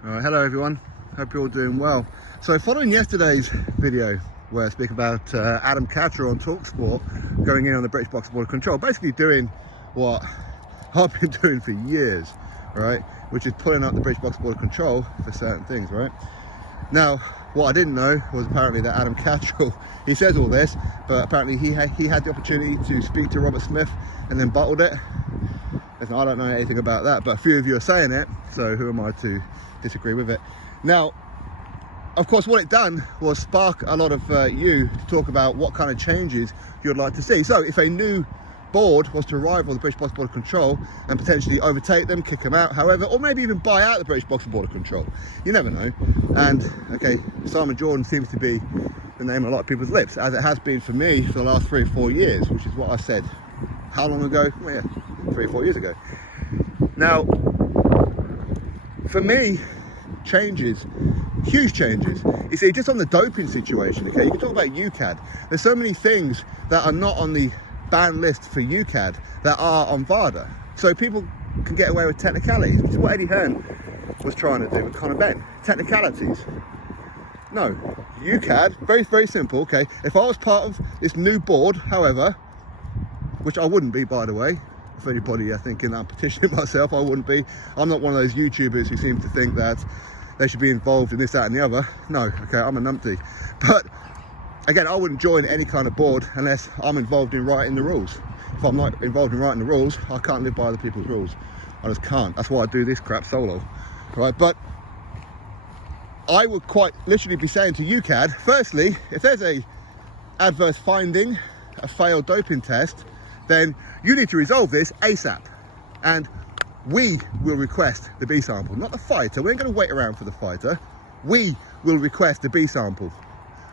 Hello everyone, hope you're all doing well. So following yesterday's video where I speak about Adam Catcher on TalkSport going in on the British Boxing Board of Control, basically doing what I've been doing for years, right, which is pulling up the British Boxing Board of Control for certain things, right. Now what I didn't know was apparently that Adam Catcher, he says all this, but apparently he had the opportunity to speak to Robert Smith and then bottled it. Listen, I don't know anything about that, but a few of you are saying it, so who am I to disagree with it? Now, of course, what it done was spark a lot of you to talk about what kind of changes you'd like to see. So if a new board was to rival the British Boxing Board of Control and potentially overtake them, kick them out, however, or maybe even buy out the British Boxing Board of Control, you never know. And okay, Simon Jordan seems to be the name on a lot of people's lips, as it has been for me for the last 3 or 4 years, which is what I said how long ago? Well, yeah, 3 or 4 years ago. Now, for me, changes, huge changes. You see, just on the doping situation, okay, you can talk about UCAD. There's so many things that are not on the ban list for UCAD that are on VADA. So people can get away with technicalities, which is what Eddie Hearn was trying to do with Conor Benn. Technicalities. No, UCAD, very, very simple, okay. If I was part of this new board, however, which I wouldn't be, by the way, if anybody thinking I'm petitioning myself, I wouldn't be. I'm not one of those YouTubers who seem to think that they should be involved in this, that and the other. No, okay, I'm a numpty. But again, I wouldn't join any kind of board unless I'm involved in writing the rules. If I'm not involved in writing the rules, I can't live by other people's rules. I just can't. That's why I do this crap solo, right? But I would quite literally be saying to UCAD, firstly, if there's a adverse finding, a failed doping test, then you need to resolve this ASAP. And we will request the B sample, not the fighter. We ain't going to wait around for the fighter. We will request the B sample.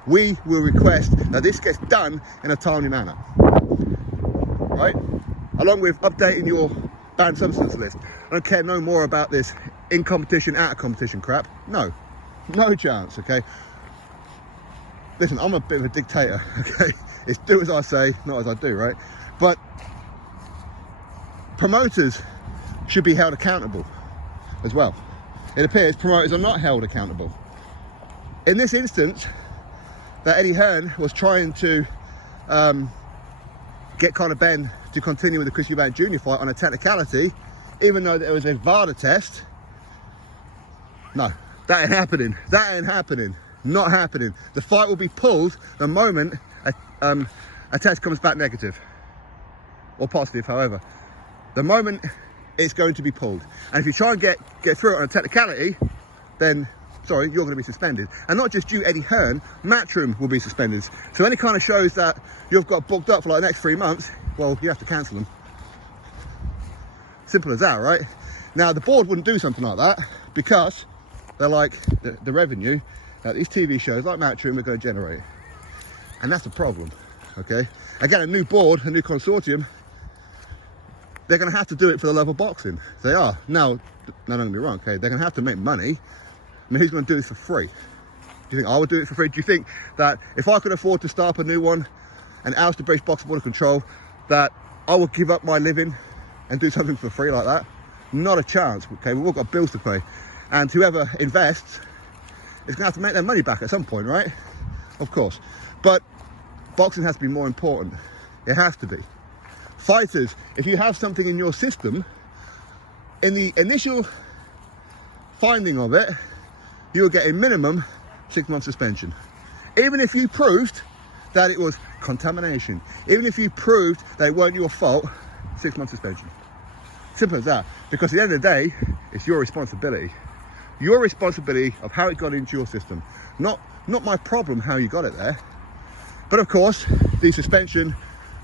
We will request that this gets done in a timely manner, right? Along with updating your banned substance list. I don't care no more about this in competition, out of competition crap. No chance, okay? Listen, I'm a bit of a dictator, okay? It's do as I say, not as I do, right? But promoters should be held accountable as well. It appears promoters are not held accountable. In this instance, that Eddie Hearn was trying to get Conor Benn to continue with the Chris Eubank Jr. fight on a technicality, even though there was a VADA test. No, that ain't happening. That ain't happening. Not happening. The fight will be pulled the moment a test comes back negative. Or positive, however. The moment it's going to be pulled. And if you try and get through it on a technicality, then, sorry, you're going to be suspended. And not just you, Eddie Hearn, Matchroom will be suspended. So any kind of shows that you've got booked up for like the next 3 months, well, you have to cancel them. Simple as that, right? Now, the board wouldn't do something like that because they're like the revenue that these TV shows like Matchroom are going to generate. And that's the problem, okay? Again, a new board, a new consortium, they're going to have to do it for the love of boxing. They are. Now, don't get me wrong, okay? They're going to have to make money. I mean, who's going to do this for free? Do you think I would do it for free? Do you think that if I could afford to start up a new one and oust the British Boxing Board of Control, that I would give up my living and do something for free like that? Not a chance, okay? We've all got bills to pay. And whoever invests is going to have to make their money back at some point, right? Of course. But boxing has to be more important. It has to be. Fighters, if you have something in your system, in the initial finding of it, you will get a minimum 6-month suspension. Even if you proved that it was contamination, even if you proved that it weren't your fault, 6-month suspension. Simple as that. Because at the end of the day, it's your responsibility. Your responsibility of how it got into your system. Not my problem how you got it there. But of course, the suspension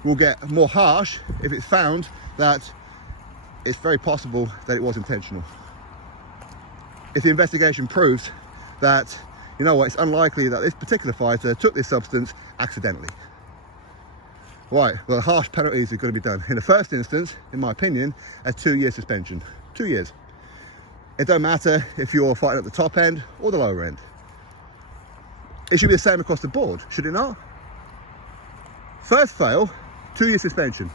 will get more harsh if it's found that it's very possible that it was intentional. If the investigation proves that, you know what, it's unlikely that this particular fighter took this substance accidentally. Right, well, harsh penalties are going to be done. In the first instance, in my opinion, a 2-year suspension. 2 years. It don't matter if you're fighting at the top end or the lower end. It should be the same across the board, should it not? First fail, 2-year suspension.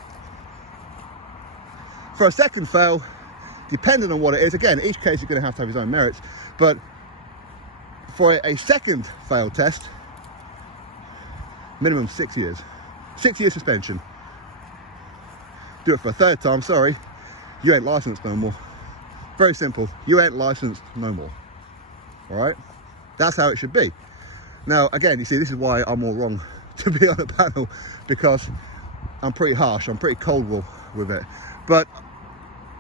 For a second fail, depending on what it is, again, each case is going to have his own merits, but for a second failed test, minimum 6 years. 6 years suspension. Do it for a third time, sorry, you ain't licensed no more. Very simple, you ain't licensed no more. All right, that's how it should be. Now, again, you see, this is why I'm all wrong to be on a panel, because I'm pretty harsh, I'm pretty cold with it. But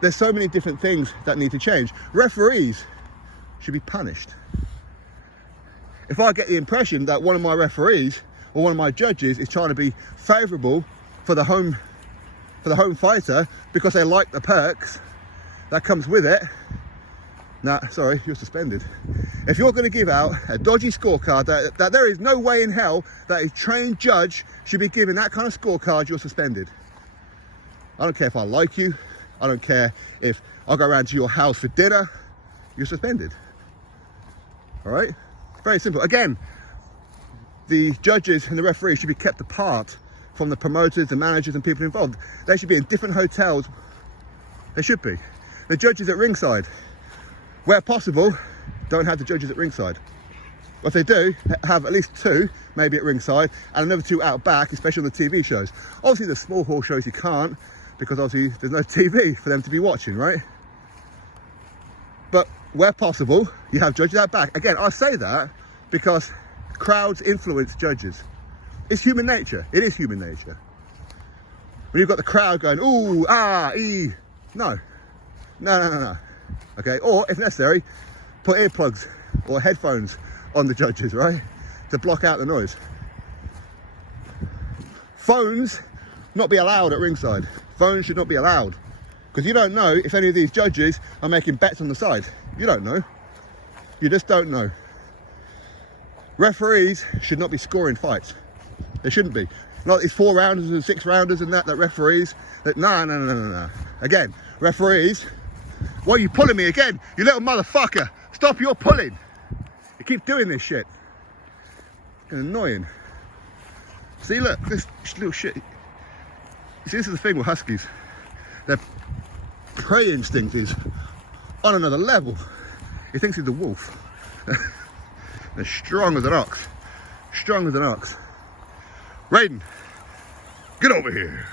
there's so many different things that need to change. Referees should be punished. If I get the impression that one of my referees or one of my judges is trying to be favourable for the home fighter because they like the perks that comes with it, nah, sorry, you're suspended. If you're going to give out a dodgy scorecard that there is no way in hell that a trained judge should be given that kind of scorecard, you're suspended. I don't care if I like you, I don't care if I go around to your house for dinner, you're suspended. All right, very simple. Again, the judges and the referees should be kept apart from the promoters, the managers and people involved. They should be in different hotels. They should be. The judges at ringside, where possible, don't have the judges at ringside. If they do, have at least 2, maybe at ringside, and another 2 out back, especially on the TV shows. Obviously the small hall shows you can't, because obviously there's no TV for them to be watching, right? But where possible, you have judges out back. Again, I say that because crowds influence judges. It's human nature. It is human nature. When you've got the crowd going, ooh, ah, ee, no. Okay, or if necessary, put earplugs or headphones on the judges, right? To block out the noise. Phones not be allowed at ringside. Phones should not be allowed. Because you don't know if any of these judges are making bets on the side. You don't know. You just don't know. Referees should not be scoring fights. They shouldn't be. Not these 4-rounders and 6-rounders and that referees. No. Again, referees, why are you pulling me again? You little motherfucker. Stop your pulling. You keep doing this shit. It's annoying. See, look, this little shit. You see, this is the thing with huskies. Their prey instinct is on another level. He thinks he's a wolf. They're strong as an ox. Strong as an ox. Raiden, get over here.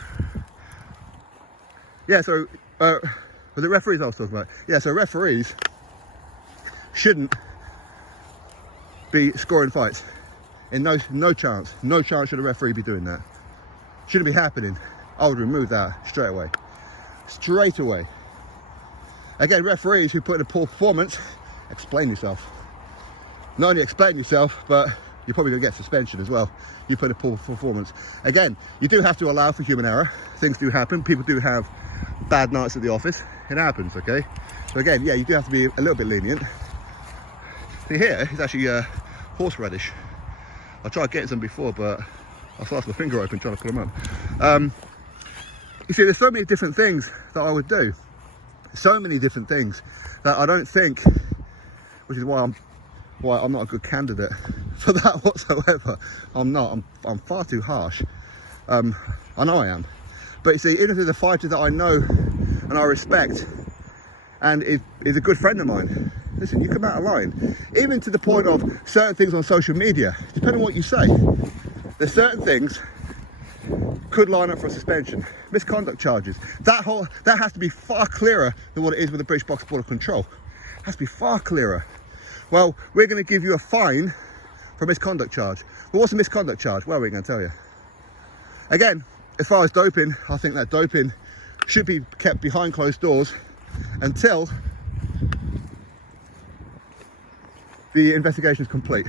Yeah, so, was it referees I was talking about? Yeah, so referees shouldn't be scoring fights. In no chance should a referee be doing that. Shouldn't be happening. I would remove that straight away. Straight away. Again, referees who put in a poor performance, explain yourself. Not only explain yourself, but you're probably going to get suspension as well. You put a poor performance. Again, you do have to allow for human error. Things do happen. People do have bad nights at the office. It happens, okay? So again, yeah, you do have to be a little bit lenient. See here, it's actually horseradish. I tried getting some before, but I sliced my finger open trying to pull them up. You see, there's so many different things that I would do. So many different things that I don't think, which is why I'm not a good candidate for that whatsoever. I'm not. I'm far too harsh. I know I am. But you see, even if there's a fighter that I know and I respect and is a good friend of mine, listen, you come out of line. Even to the point of certain things on social media, depending on what you say, there's certain things could line up for a suspension. Misconduct charges. That has to be far clearer than what it is with the British Box Board of Control. It has to be far clearer. Well, we're going to give you a fine for a misconduct charge. But what's a misconduct charge? Well, we're going to tell you. Again, as far as doping, I think that doping should be kept behind closed doors until the investigation is complete.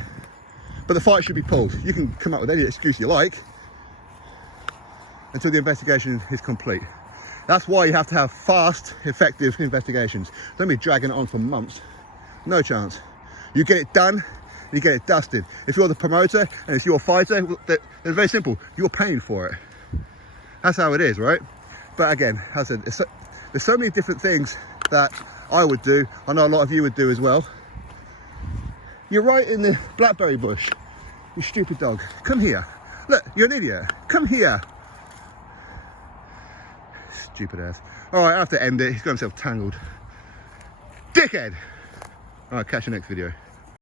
But the fight should be pulled. You can come up with any excuse you like until the investigation is complete. That's why you have to have fast, effective investigations. Don't be dragging it on for months. No chance. You get it done, you get it dusted. If you're the promoter and it's your fighter, it's very simple. You're paying for it. That's how it is, right? But again, as I said, there's so many different things that I would do. I know a lot of you would do as well. You're right in the blackberry bush. You stupid dog. Come here. Look, you're an idiot. Come here. Stupid ass. All right, I have to end it. He's got himself tangled. Dickhead. All right, catch you next video.